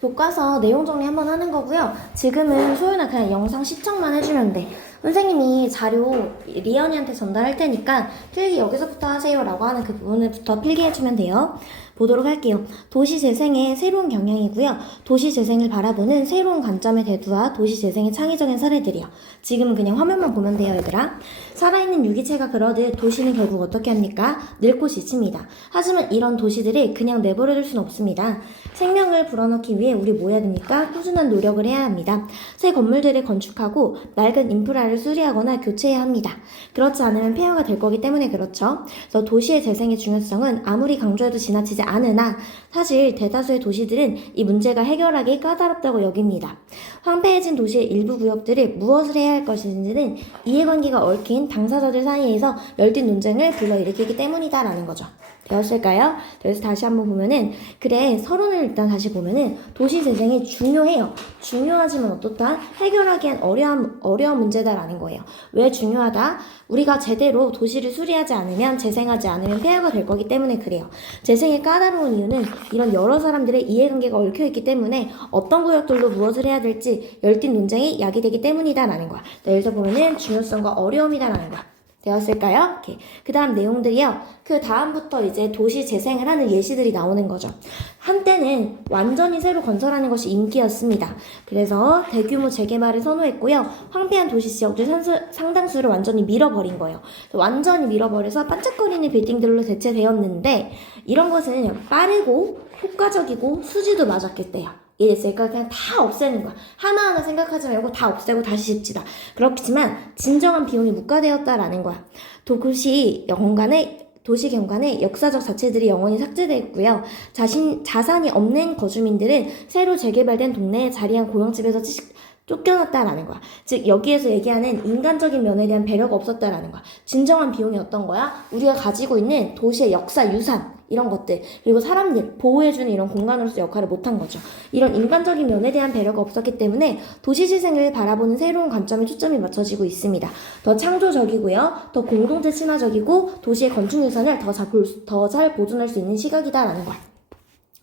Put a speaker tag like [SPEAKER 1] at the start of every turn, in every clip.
[SPEAKER 1] 교과서 내용 정리 한번 하는 거고요. 지금은 소연아 그냥 영상 시청만 해주면 돼. 선생님이 자료 리언이한테 전달할 테니까 필기 여기서부터 하세요라고 하는 그 부분을부터 필기해주면 돼요. 보도록 할게요. 도시 재생의 새로운 경향이고요. 도시 재생을 바라보는 새로운 관점의 대두와 도시 재생의 창의적인 사례들이요. 지금은 그냥 화면만 보면 돼요, 얘들아. 살아있는 유기체가 그러듯 도시는 결국 어떻게 합니까? 늙고 지칩니다. 하지만 이런 도시들을 그냥 내버려둘 수는 없습니다. 생명을 불어넣기 위해 우리 뭐 해야 됩니까? 꾸준한 노력을 해야 합니다. 새 건물들을 건축하고 낡은 인프라를 수리하거나 교체해야 합니다. 그렇지 않으면 폐허가 될 거기 때문에 그렇죠. 그래서 도시의 재생의 중요성은 아무리 강조해도 지나치지 않으나 사실 대다수의 도시들은 이 문제가 해결하기 까다롭다고 여깁니다. 황폐해진 도시의 일부 구역들을 무엇을 해야 할 것인지는 이해관계가 얽힌 당사자들 사이에서 열띤 논쟁을 불러일으키기 때문이다라는 거죠. 되었을까요? 그래서 다시 한번 보면은 그래 서론을 일단 다시 보면은 도시 재생이 중요해요. 중요하지만 어떻다? 해결하기엔 어려운 어려운 문제다라는 거예요. 왜 중요하다? 우리가 제대로 도시를 수리하지 않으면 재생하지 않으면 폐허가 될 거기 때문에 그래요. 재생이 까다로운 이유는 이런 여러 사람들의 이해관계가 얽혀 있기 때문에 어떤 구역들로 무엇을 해야 될지 열띤 논쟁이 야기되기 때문이다라는 거야. 예를 들어 보면은 중요성과 어려움이다라는 거야. 되었을까요? 오케이. 그 다음 내용들이요. 그 다음부터 이제 도시 재생을 하는 예시들이 나오는 거죠. 한때는 완전히 새로 건설하는 것이 인기였습니다. 그래서 대규모 재개발을 선호했고요. 황폐한 도시 지역들 산수- 상당수를 완전히 밀어버린 거예요. 완전히 밀어버려서 반짝거리는 빌딩들로 대체되었는데 이런 것은 빠르고 효과적이고 수지도 맞았겠대요. 이랬으니까 그냥 다 없애는 거야. 하나하나 생각하지 말고 다 없애고 다시 짓지다. 그렇지만 진정한 비용이 묵과되었다라는 거야. 도시 연간의 도시 경관의 역사적 자체들이 영원히 삭제되었고요. 자신 자산이 없는 거주민들은 새로 재개발된 동네에 자리한 고용집에서 찌- 쫓겨났다라는 거야. 즉 여기에서 얘기하는 인간적인 면에 대한 배려가 없었다라는 거야. 진정한 비용이 어떤 거야? 우리가 가지고 있는 도시의 역사 유산 이런 것들 그리고 사람들 보호해주는 이런 공간으로서 역할을 못한 거죠. 이런 인간적인 면에 대한 배려가 없었기 때문에 도시재생을 바라보는 새로운 관점에 초점이 맞춰지고 있습니다. 더 창조적이고요, 더 공동체 친화적이고 도시의 건축 유산을 더 잘 보존할 수 있는 시각이다라는 거야.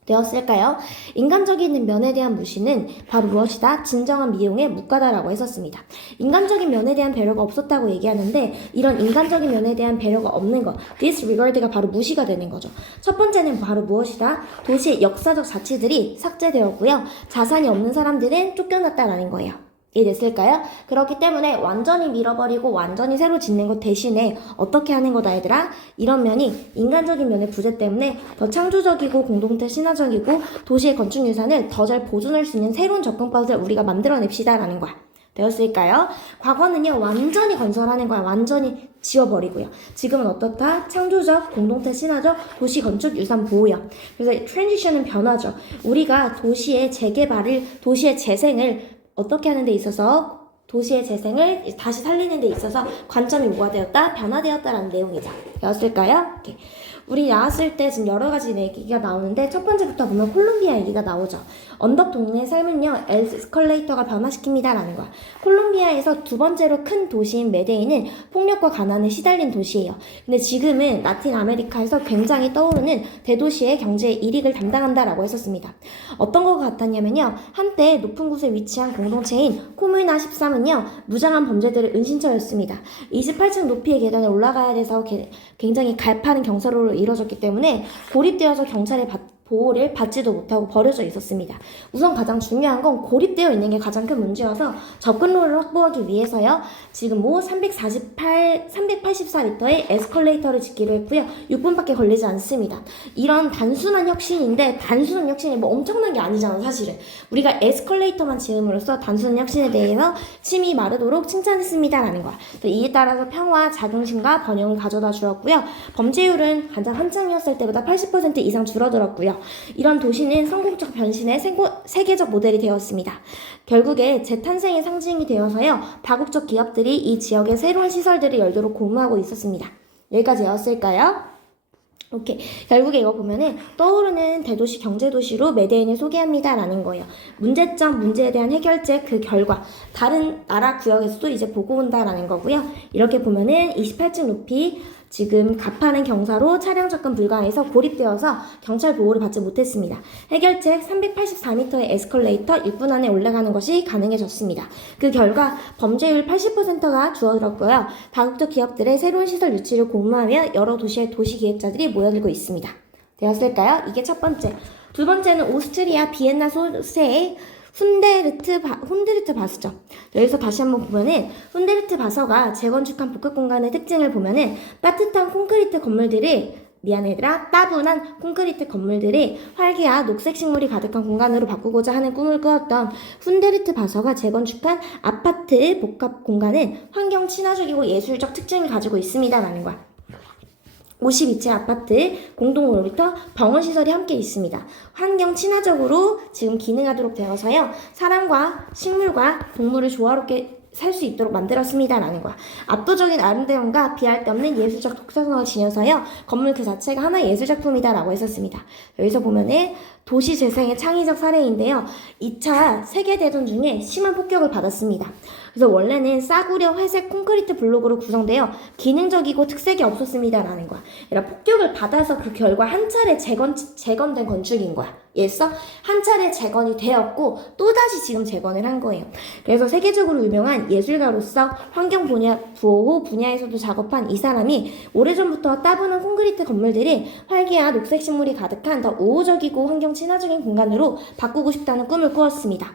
[SPEAKER 1] 되었을까요? 인간적인 면에 대한 무시는 바로 무엇이다? 진정한 미용에 묵과다라고 했었습니다. 인간적인 면에 대한 배려가 없었다고 얘기하는데 이런 인간적인 면에 대한 배려가 없는 것, disregard가 바로 무시가 되는 거죠. 첫 번째는 바로 무엇이다? 도시의 역사적 자치들이 삭제되었고요. 자산이 없는 사람들은 쫓겨났다라는 거예요. 이해됐을까요? 그렇기 때문에 완전히 밀어버리고 완전히 새로 짓는 것 대신에 어떻게 하는 거다 얘들아? 이런 면이 인간적인 면의 부재 때문에 더 창조적이고 공동체 신화적이고 도시의 건축 유산을 더 잘 보존할 수 있는 새로운 접근법을 우리가 만들어냅시다라는 거야. 되었을까요? 과거는요, 완전히 건설하는 거야. 완전히 지워버리고요. 지금은 어떻다? 창조적, 공동체 신화적, 도시 건축 유산 보호요. 그래서 트랜지션은 변화죠. 우리가 도시의 재개발을, 도시의 재생을 어떻게 하는 데 있어서 도시의 재생을 다시 살리는 데 있어서 관점이 뭐가 되었다? 변화되었다라는 내용이죠. 였을까요? 오케이. 우리 나왔을 때 지금 여러 가지 얘기가 나오는데 첫 번째부터 보면 콜롬비아 얘기가 나오죠. 언덕 동네의 삶은요, 에스컬레이터가 변화시킵니다라는 거야. 콜롬비아에서 두 번째로 큰 도시인 메데인은 폭력과 가난에 시달린 도시예요. 근데 지금은 라틴 아메리카에서 굉장히 떠오르는 대도시의 경제 1위를 담당한다라고 했었습니다. 어떤 것 같았냐면요, 한때 높은 곳에 위치한 공동체인 코뮤나 13은요, 무장한 범죄들의 은신처였습니다. 28층 높이의 계단을 올라가야 돼서 게- 굉장히 갈파는 경사로로 이루어졌기 때문에 고립되어서 경찰의 받- 보호를 받지도 못하고 버려져 있었습니다. 우선 가장 중요한 건 고립되어 있는 게 가장 큰 문제여서 접근로를 확보하기 위해서요. 지금 뭐 348, 384m의 에스컬레이터를 짓기로 했고요. 6분밖에 걸리지 않습니다. 이런 단순한 혁신인데 단순한 혁신이 뭐 엄청난 게 아니잖아 사실은. 우리가 에스컬레이터만 지음으로써 단순한 혁신에 대해서 침이 마르도록 칭찬했습니다라는 거야. 이에 따라서 평화, 자긍심과 번영을 가져다 주었고요. 범죄율은 가장 한창이었을 때보다 80% 이상 줄어들었고요. 이런 도시는 성공적 변신의 세고, 세계적 모델이 되었습니다. 결국에 재탄생의 상징이 되어서요. 다국적 기업들이 이 지역에 새로운 시설들을 열도록 고무하고 있었습니다. 여기까지였을까요? 오케이. 결국에 이거 보면은 떠오르는 대도시 경제도시로 메데인을 소개합니다 라는 거예요. 문제점, 문제에 대한 해결책, 그 결과. 다른 나라 구역에서도 이제 보고 온다 라는 거고요. 이렇게 보면은 28층 높이 지금 가파른 경사로 차량 접근 불가해서 고립되어서 경찰 보호를 받지 못했습니다. 해결책 384m의 에스컬레이터 1분 안에 올라가는 것이 가능해졌습니다. 그 결과 범죄율 80%가 줄어들었고요. 다국적 기업들의 새로운 시설 유치를 공모하며 여러 도시의 도시 기획자들이 모여들고 있습니다. 되었을까요? 이게 첫 번째. 두 번째는 오스트리아 비엔나 소세의 훈데르트 바, 훈데르트 바스죠. 여기서 다시 한번 보면은 훈데르트 바서가 재건축한 복합 공간의 특징을 보면은 따뜻한 콘크리트 건물들이 미안 얘들아 따분한 콘크리트 건물들이 활기와 녹색 식물이 가득한 공간으로 바꾸고자 하는 꿈을 꾸었던 훈데르트 바서가 재건축한 아파트 복합 공간은 환경 친화적이고 예술적 특징을 가지고 있습니다라는 거야. 52채 아파트, 공동 놀이터, 병원 시설이 함께 있습니다. 환경 친화적으로 지금 기능하도록 되어서요. 사람과 식물과 동물을 조화롭게 살 수 있도록 만들었습니다라는 거야. 압도적인 아름다움과 비할 데 없는 예술적 독특성을 지녀서요. 건물 그 자체가 하나의 예술 작품이다라고 했었습니다. 여기서 보면은 도시 재생의 창의적 사례인데요. 2차 세계 대전 중에 심한 폭격을 받았습니다. 그래서 원래는 싸구려 회색 콘크리트 블록으로 구성되어 기능적이고 특색이 없었습니다라는 거야. 그러니까 폭격을 받아서 그 결과 한 차례 재건, 재건된 건축인 거야. 예서 한 차례 재건이 되었고 또다시 지금 재건을 한 거예요. 그래서 세계적으로 유명한 예술가로서 환경 분야, 보호 분야에서도 작업한 이 사람이 오래전부터 따분한 콘크리트 건물들이 활기와 녹색 식물이 가득한 더 우호적이고 환경 친화적인 공간으로 바꾸고 싶다는 꿈을 꾸었습니다.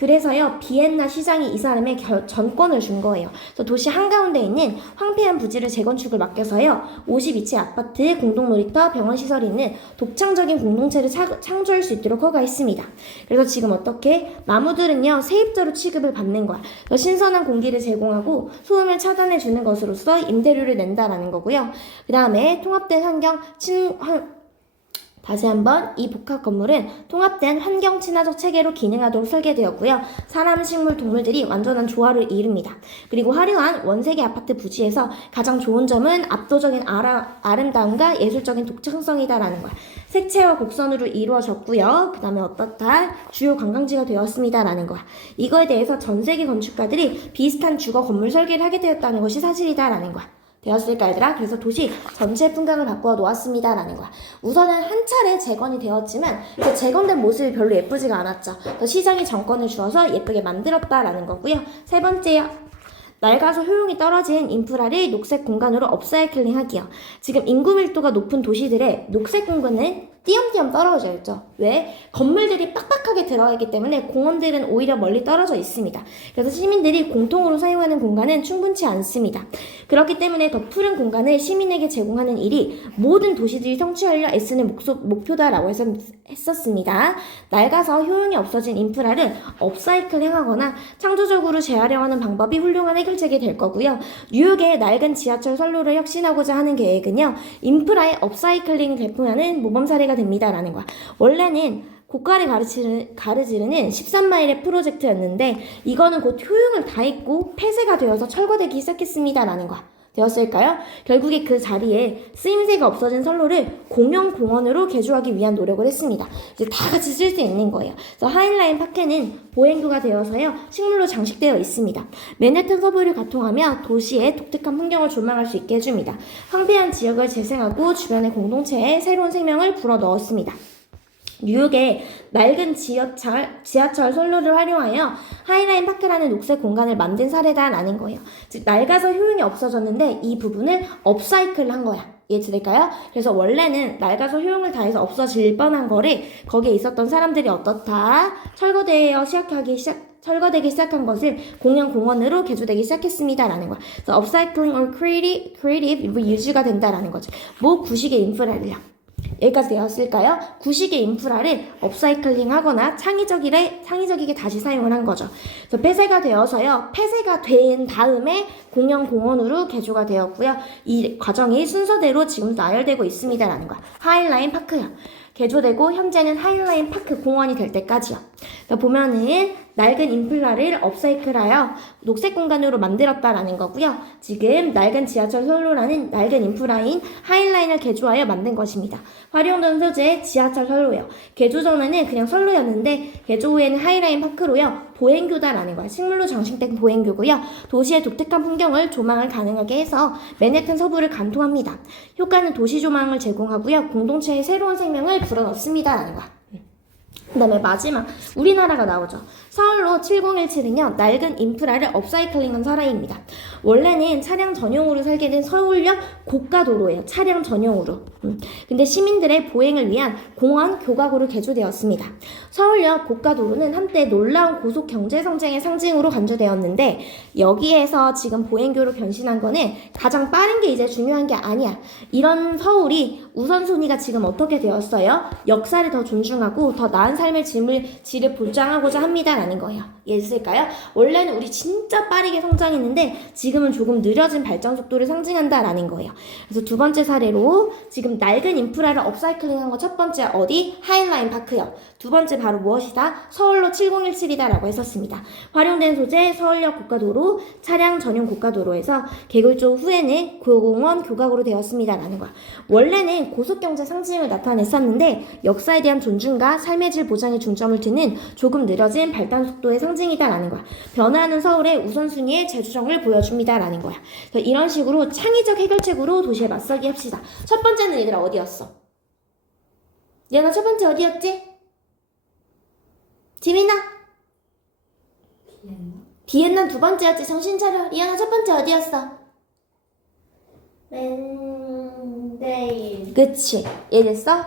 [SPEAKER 1] 그래서요 비엔나 시장이 이 사람의 결, 전권을 준 거예요. 그래서 도시 한가운데 있는 황폐한 부지를 재건축을 맡겨서요 52채 아파트, 공동놀이터, 병원 시설이 있는 독창적인 공동체를 차- 창조할 수 있도록 허가했습니다. 그래서 지금 어떻게 나무들은요 세입자로 취급을 받는 거야. 신선한 공기를 제공하고 소음을 차단해 주는 것으로서 임대료를 낸다라는 거고요. 그 다음에 통합된 환경 친 환- 다시 한번 이 복합 건물은 통합된 환경 친화적 체계로 기능하도록 설계되었고요. 사람, 식물, 동물들이 완전한 조화를 이룹니다. 그리고 화려한 원세계 아파트 부지에서 가장 좋은 점은 압도적인 아라, 아름다움과 예술적인 독창성이다라는 거야. 색채와 곡선으로 이루어졌고요. 그 다음에 어떻다 주요 관광지가 되었습니다라는 거야. 이거에 대해서 전 세계 건축가들이 비슷한 주거 건물 설계를 하게 되었다는 것이 사실이다라는 거야. 되었을까 얘들아? 그래서 도시 전체 풍경을 바꾸어 놓았습니다 라는 거야. 우선은 한 차례 재건이 되었지만 그 재건된 모습이 별로 예쁘지가 않았죠. 그래서 시장이 정권을 주어서 예쁘게 만들었다라는 거고요. 세 번째요. 낡아서 효용이 떨어진 인프라를 녹색 공간으로 업사이클링 하기요. 지금 인구 밀도가 높은 도시들의 녹색 공간은 띄엄띄엄 떨어져 있죠. 왜? 건물들이 빡빡하게 들어가 있기 때문에 공원들은 오히려 멀리 떨어져 있습니다. 그래서 시민들이 공통으로 사용하는 공간은 충분치 않습니다. 그렇기 때문에 더 푸른 공간을 시민에게 제공하는 일이 모든 도시들이 성취하려 애쓰는 목소, 목표다라고 해서 했었습니다. 낡아서 효용이 없어진 인프라를 업사이클링하거나 창조적으로 재활용하는 방법이 훌륭한 해결책이 될 거고요. 뉴욕의 낡은 지하철 선로를 혁신하고자 하는 계획은요. 인프라의 업사이클링 대표하는 모범 사례가 됩니다라는 거야. 원래는 고가를 가르치는, 가르지르는 13마일의 프로젝트였는데 이거는 곧 효용을 다했고 폐쇄가 되어서 철거되기 시작했습니다라는 거야. 되었을까요? 결국에 그 자리에 쓰임새가 없어진 선로를 공영 공원으로 개조하기 위한 노력을 했습니다. 이제 다 같이 쓸 수 있는 거예요. 그래서 하인라인 파크는 보행구가 되어서요 식물로 장식되어 있습니다. 맨해튼 서부를 가통하며 도시의 독특한 풍경을 조망할 수 있게 해줍니다. 황폐한 지역을 재생하고 주변의 공동체에 새로운 생명을 불어 넣었습니다. 뉴욕의 낡은 지하철, 지하철 선로를 활용하여 하이라인 파크라는 녹색 공간을 만든 사례다라는 거예요. 즉, 낡아서 효용이 없어졌는데 이 부분을 업사이클 한 거야. 이해될까요? 그래서 원래는 낡아서 효용을 다해서 없어질 뻔한 거를 거기에 있었던 사람들이 어떻다 철거되어 시작하기 시작 철거되기 시작한 것을 공영 공원으로 개조되기 시작했습니다라는 거야. 그래서 upcycling or creative, creative reuse가 된다라는 거죠. 뭐 구식의 인프라를요. 여기까지 되었을까요? 구식의 인프라를 업사이클링 하거나 창의적이게, 창의적이게 다시 사용을 한 거죠. 그래서 폐쇄가 되어서요, 폐쇄가 된 다음에 공영 공원으로 개조가 되었고요. 이 과정이 순서대로 지금 나열되고 있습니다라는 거야. 하이라인 파크요. 개조되고 현재는 하이라인 파크 공원이 될 때까지요. 그래서 보면은 낡은 인프라를 업사이클하여 녹색 공간으로 만들었다라는 거고요. 지금 낡은 지하철 선로라는 낡은 인프라인 하이라인을 개조하여 만든 것입니다. 활용된 소재 지하철 선로요. 개조 전에는 그냥 선로였는데 개조 후에는 하이라인 파크로요. 보행교다라는 거야. 식물로 장식된 보행교고요. 도시의 독특한 풍경을 조망을 가능하게 해서 맨해튼 서부를 관통합니다. 효과는 도시 조망을 제공하고요. 공동체의 새로운 생명을 불어넣습니다라는 거야. 그 다음에 마지막 우리나라가 나오죠. 서울로 7017은요 낡은 인프라를 업사이클링한 사례입니다. 원래는 차량 전용으로 설계된 서울역 고가 도로예요. 차량 전용으로. 음. 근데 시민들의 보행을 위한 공원 교각으로 개조되었습니다. 서울역 고가 도로는 한때 놀라운 고속 경제 성장의 상징으로 간주되었는데 여기에서 지금 보행교로 변신한 거는 가장 빠른 게 이제 중요한 게 아니야. 이런 서울이 우선순위가 지금 어떻게 되었어요? 역사를 더 존중하고 더 나은 삶의 질을, 질을 보장하고자 합니다 라는 거예요. 이해됐을까요? 원래는 우리 진짜 빠르게 성장했는데 지금은 조금 느려진 발전 속도를 상징한다라는 거예요. 그래서 두 번째 사례로 지금 낡은 인프라를 업사이클링한 거 첫 번째 어디? 하이라인 파크요. 두 번째 바로 무엇이다? 서울로 7017이다라고 했었습니다. 활용된 소재 서울역 고가도로 차량 전용 고가도로에서 개굴조 후에는 고공원 교각으로 되었습니다라는 거야. 원래는 고속경제 상징을 나타냈었는데 역사에 대한 존중과 삶의 질 보장에 중점을 두는 조금 느려진 발달 속도의 상징이다라는 거야. 변화하는 서울의 우선순위의 재조정을 보여줍니다라는 거야. 이런 식으로 창의적 해결책으로 도시에 맞서기 합시다. 첫 번째는 얘들아 어디였어? 얘가 첫 번째 어디였지? 지민아 비엔나 두 번째였지 정신 차려 리아나 첫 번째 어디였어? 맨데일 그치 이해됐어?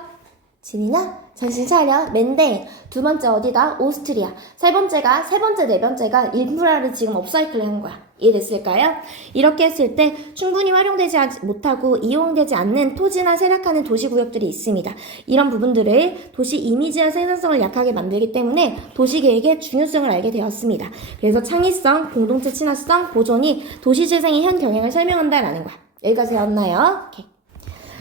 [SPEAKER 1] 지민아 정신 차려 맨데일 두 번째 어디다? 오스트리아 세 번째가 세 번째 네 번째가 인프라를 지금 업사이클링 한 거야 이해됐을까요? 이렇게 했을 때 충분히 활용되지 않- 못하고 이용되지 않는 토지나 세락하는 도시구역들이 있습니다. 이런 부분들을 도시 이미지와 생산성을 약하게 만들기 때문에 도시계획의 중요성을 알게 되었습니다. 그래서 창의성, 공동체 친화성, 보존이 도시재생의 현 경향을 설명한다라는 거야. 여기까지 배웠나요? 오케이.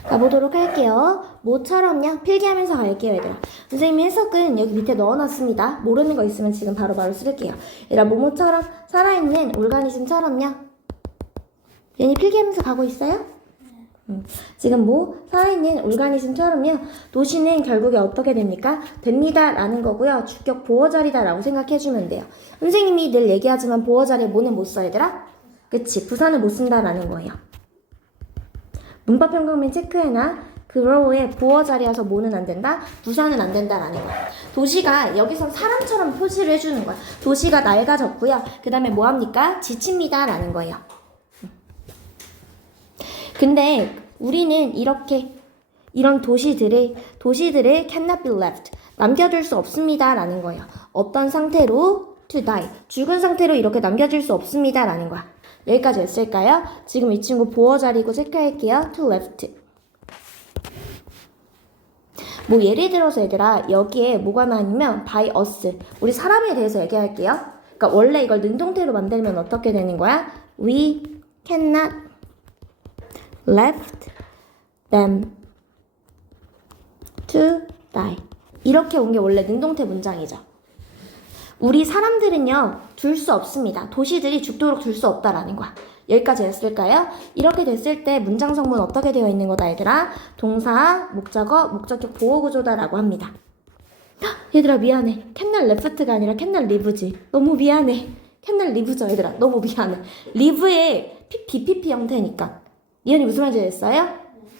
[SPEAKER 1] 가보도록 할게요. 모처럼요. 필기하면서 갈게요, 얘들아. 선생님이 해석은 여기 밑에 넣어놨습니다. 모르는 거 있으면 지금 바로바로 쓸게요. 얘들아, 모모처럼 살아있는 올가니즘처럼요. 얘니 필기하면서 가고 있어요? 음, 지금 뭐 살아있는 올가니즘처럼요. 도시는 결국에 어떻게 됩니까? 됩니다 라는 거고요. 주격 보어자리다 라고 생각해주면 돼요. 선생님이 늘 얘기하지만 보어자리에 뭐는 못 써, 얘들아? 그치, 부사는 못 쓴다 라는 거예요. 문법 평가민 체크해놔. 그로우의 보어 자리여서 뭐는 안 된다? 부사는 안 된다라는 거야. 도시가 여기서 사람처럼 표시를 해주는 거야. 도시가 낡아졌고요. 그 다음에 뭐 합니까? 지칩니다라는 거예요. 근데 우리는 이렇게 이런 도시들을 도시들을 cannot be left 남겨둘 수 없습니다라는 거예요. 어떤 상태로 to die 죽은 상태로 이렇게 남겨질 수 없습니다라는 거야. 여기까지 했을까요? 지금 이 친구 보어 자리고 체크할게요. to left. 뭐 예를 들어서 얘들아 여기에 뭐가 나뉘면 by us 우리 사람에 대해서 얘기할게요. 그러니까 원래 이걸 능동태로 만들면 어떻게 되는 거야? We cannot left them to die. 이렇게 온 게 원래 능동태 문장이죠. 우리 사람들은요, 둘 수 없습니다. 도시들이 죽도록 둘 수 없다라는 거야. 여기까지 했을까요? 이렇게 됐을 때 문장 성분 어떻게 되어 있는 거다, 얘들아? 동사, 목적어, 목적격 보호 구조다라고 합니다. 헉, 얘들아, 미안해. 캔날 레프트가 아니라 캔날 리브지. 너무 미안해. 캔날 리브죠, 얘들아. 너무 미안해. 리브의 BPP 형태니까. 이현이 무슨 말인지 됐어요?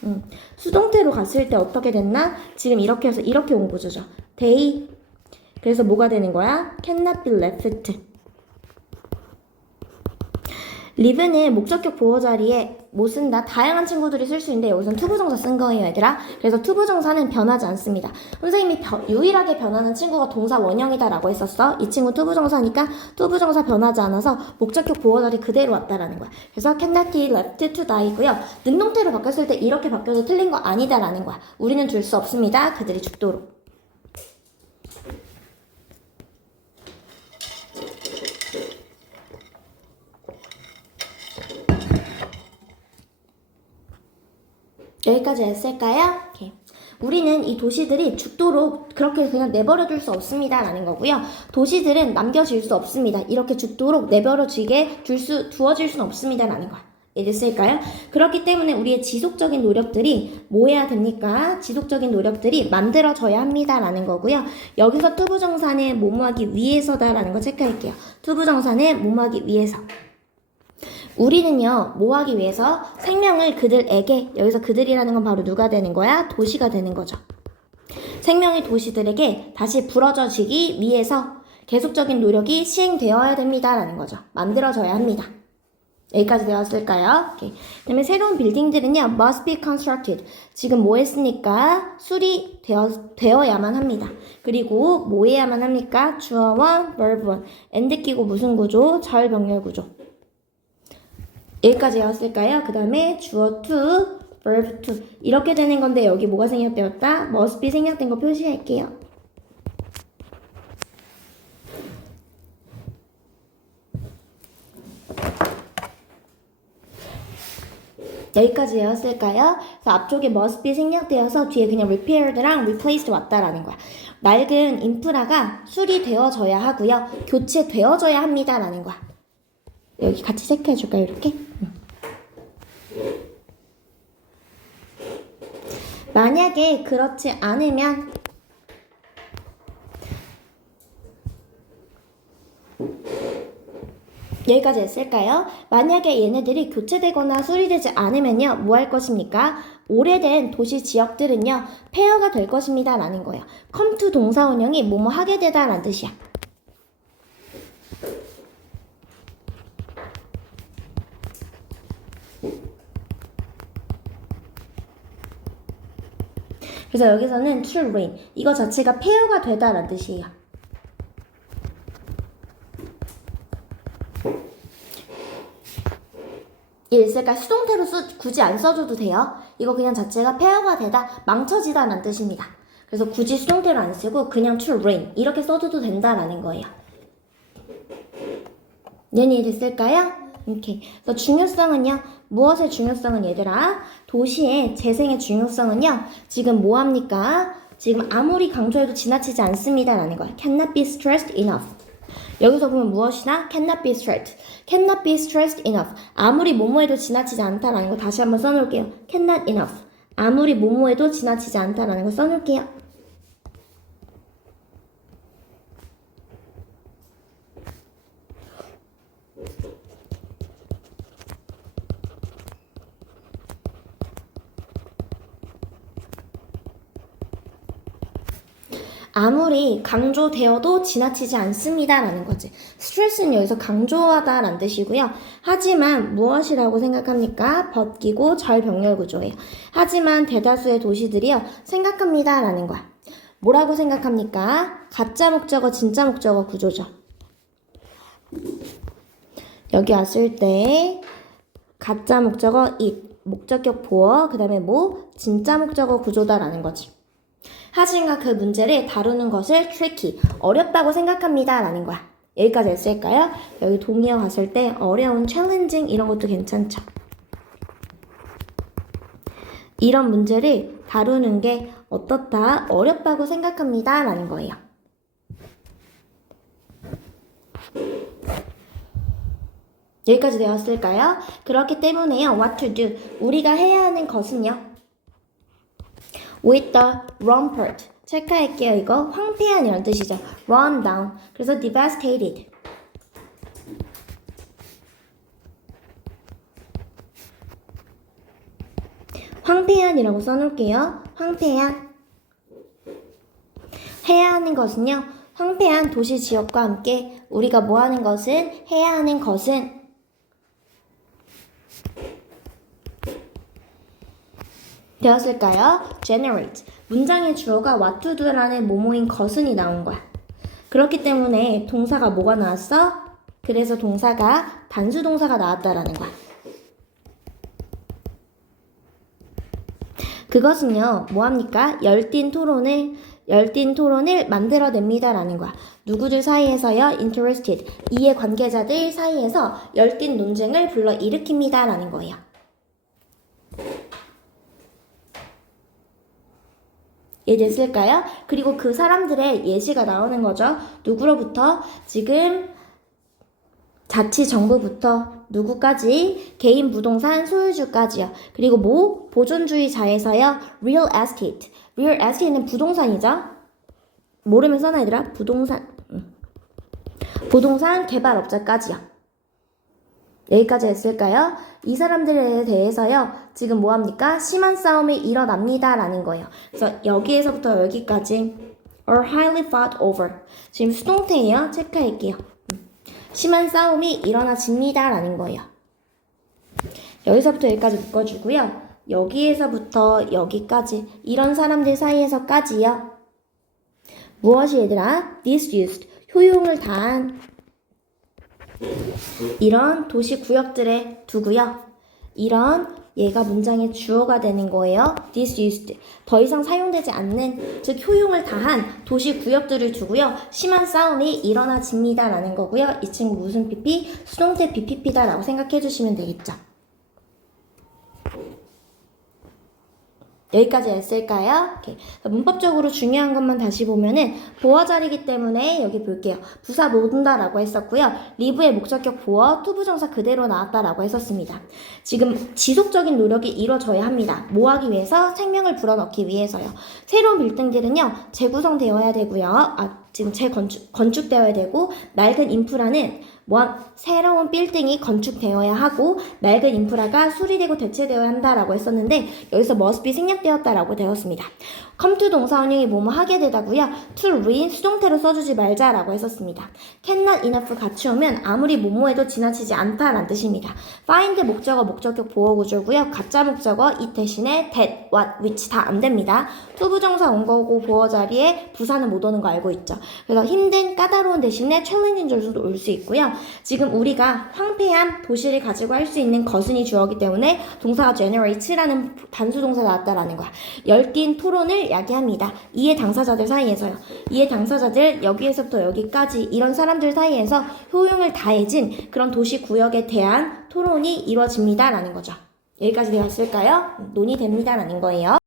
[SPEAKER 1] 음. 수동태로 갔을 때 어떻게 됐나? 지금 이렇게 해서 이렇게 온 구조죠. they. 그래서 뭐가 되는 거야? cannot be left. live는 목적격 보호 자리에 못 쓴다. 다양한 친구들이 쓸 수 있는데 여기서는 투부정사 쓴 거예요, 얘들아. 그래서 투부정사는 변하지 않습니다. 선생님이 벼- 유일하게 변하는 친구가 동사 원형이다라고 했었어. 이 친구 투부정사니까 투부정사 변하지 않아서 목적격 보호 자리 그대로 왔다라는 거야. 그래서 cannot be left to die고요. 능동태로 바뀌었을 때 이렇게 바뀌어서 틀린 거 아니다라는 거야. 우리는 줄수 없습니다. 그들이 죽도록. 여기까지 했을까요? 오케이. 우리는 이 도시들이 죽도록 그렇게 그냥 내버려 둘 수 없습니다 라는 거고요. 도시들은 남겨질 수 없습니다. 이렇게 죽도록 내버려지게 둘 수, 두어질 수는 없습니다 라는 거야. 이해됐을까요? 그렇기 때문에 우리의 지속적인 노력들이 뭐 해야 됩니까? 지속적인 노력들이 만들어져야 합니다라는 거고요. 여기서 투부정사는 뭐뭐하기 위해서다라는 거 체크할게요. 투부정사는 뭐뭐하기 위해서. 우리는요, 뭐 하기 위해서 생명을 그들에게, 여기서 그들이라는 건 바로 누가 되는 거야? 도시가 되는 거죠. 생명의 도시들에게 다시 부러져지기 위해서 계속적인 노력이 시행되어야 됩니다라는 거죠. 만들어져야 합니다. 여기까지 되었을까요? 오케이. 그다음에 새로운 빌딩들은요, must be constructed. 지금 뭐 했으니까 수리 되어, 되어야만 합니다. 그리고 뭐 해야만 합니까? 주어와 verb one. and 끼고 무슨 구조? 자율병렬 구조. 여기까지 되었을까요? 그 다음에 주어 to, verb to. 이렇게 되는 건데 여기 뭐가 생략되었다? must be 생략된 거 표시할게요. 여기까지 되었을까요? 그래서 앞쪽에 must be 생략되어서 뒤에 그냥 repaired랑 replaced 왔다라는 거야. 낡은 인프라가 수리되어져야 하고요. 교체되어져야 합니다라는 거야. 여기 같이 체크해 줄까요? 이렇게? 응. 만약에 그렇지 않으면 여기까지 했을까요? 만약에 얘네들이 교체되거나 수리되지 않으면요, 뭐 할 것입니까? 오래된 도시 지역들은요, 폐허가 될 것입니다. 라는 거예요. 컴투 동사 운영이 뭐뭐 하게 되다 라는 뜻이야. 그래서 여기서는 to rain 이거 자체가 폐허가 되다라는 뜻이에요. 이 있을까 수동태로 쓰, 굳이 안 써줘도 돼요. 이거 그냥 자체가 폐허가 되다, 망쳐지다라는 뜻입니다. 그래서 굳이 수동태로 안 쓰고 그냥 to rain 이렇게 써줘도 된다라는 거예요. 연이 됐을까요? 이렇게. 그래서 중요성은요. 무엇의 중요성은 얘들아? 도시의 재생의 중요성은요. 지금 뭐 합니까? 지금 아무리 강조해도 지나치지 않습니다라는 거야. cannot be stressed enough. 여기서 보면 무엇이나 cannot be stressed. cannot be stressed enough. 아무리 뭐뭐해도 지나치지 않다라는 거 다시 한번 써놓을게요. cannot enough. 아무리 뭐뭐해도 지나치지 않다라는 거 써놓을게요. 아무리 강조되어도 지나치지 않습니다라는 거지. 스트레스는 여기서 강조하다라는 뜻이고요. 하지만 무엇이라고 생각합니까? 벗기고 절병렬 구조예요. 하지만 대다수의 도시들이요 생각합니다라는 거야. 뭐라고 생각합니까? 가짜 목적어, 진짜 목적어 구조죠. 여기 왔을 때 가짜 목적어 it, 목적격 보어, 그 다음에 뭐 진짜 목적어 구조다라는 거지. 하진과 그 문제를 다루는 것을 tricky, 어렵다고 생각합니다. 라는 거야. 여기까지 했을까요? 여기 동의어 갔을 때 어려운 challenging 이런 것도 괜찮죠. 이런 문제를 다루는 게 어떻다, 어렵다고 생각합니다. 라는 거예요. 여기까지 되었을까요? 그렇기 때문에요. What to do. 우리가 해야 하는 것은요. With the wrong part. 체크할게요. 이거 황폐한 이런 뜻이죠. run down. 그래서 devastated. 황폐한이라고 써놓을게요. 황폐한. 해야 하는 것은요. 황폐한 도시 지역과 함께 우리가 뭐 하는 것은 해야 하는 것은 되었을까요? generate. 문장의 주어가 what to do라는 모모인 것은이 나온 거야. 그렇기 때문에 동사가 뭐가 나왔어? 그래서 동사가 단수 동사가 나왔다라는 거야. 그것은요, 뭐합니까? 열띤 토론을, 열띤 토론을 만들어냅니다라는 거야. 누구들 사이에서요, interested. 이해 관계자들 사이에서 열띤 논쟁을 불러일으킵니다라는 거예요. 이해됐을까요? 그리고 그 사람들의 예시가 나오는 거죠. 누구로부터? 지금 자치 정부부터 누구까지? 개인 부동산 소유주까지요. 그리고 뭐? 보존주의자에서요. real estate. real estate는 부동산이죠. 모르면 써놔 얘들아. 부동산. 음. 부동산 개발업자까지요. 여기까지 했을까요? 이 사람들에 대해서요, 지금 뭐합니까? 심한 싸움이 일어납니다. 라는 거예요. 그래서 여기에서부터 여기까지 are highly fought over. 지금 수동태예요. 체크할게요. 음. 심한 싸움이 일어나집니다. 라는 거예요. 여기서부터 여기까지 묶어주고요. 여기에서부터 여기까지 이런 사람들 사이에서까지요. 무엇이 얘들아? disused. 효용을 다한 이런 도시 구역들에 두고요. 이런 얘가 문장의 주어가 되는 거예요. disused. 더 이상 사용되지 않는 즉 효용을 다한 도시 구역들을 두고요. 심한 싸움이 일어나집니다. 라는 거고요. 이 친구 무슨 PP? 수동태 BPP다 라고 생각해 주시면 되겠죠. 여기까지 했을까요? 오케이. 문법적으로 중요한 것만 다시 보면은 보어 자리기 때문에 여기 볼게요. 부사 모든다라고 했었고요. 리브의 목적격 보어, 투부정사 그대로 나왔다라고 했었습니다. 지금 지속적인 노력이 이루어져야 합니다. 뭐 하기 위해서? 생명을 불어넣기 위해서요. 새로운 빌딩들은요, 재구성되어야 되고요. 아, 지금 재건축, 건축되어야 되고, 낡은 인프라는 뭐 새로운 빌딩이 건축되어야 하고 낡은 인프라가 수리되고 대체되어야 한다라고 했었는데 여기서 be 생략되었다라고 되었습니다. To 동사원형이 뭐뭐 하게 되다고요. to rein 수동태로 써주지 말자라고 했었습니다. cannot enough 같이 오면 아무리 뭐뭐 해도 지나치지 않다라는 뜻입니다. find 목적어 목적격 보호 구조고요. 가짜 목적어 이 대신에 that, what, which 다 안 됩니다. 투부정사 온 거고 보어 자리에 부사는 못 오는 거 알고 있죠. 그래서 힘든 까다로운 대신에 챌린징 절수도 올 수 있고요. 지금 우리가 황폐한 도시를 가지고 할 수 있는 거순이 주어기 때문에 동사가 generate라는 단수 동사 나왔다라는 거야. 열띤 토론을 야기합니다. 이해 당사자들 사이에서요. 이해 당사자들 여기에서부터 여기까지 이런 사람들 사이에서 효용을 다해진 그런 도시 구역에 대한 토론이 이루어집니다라는 거죠. 여기까지 되었을까요? 논의됩니다라는 거예요.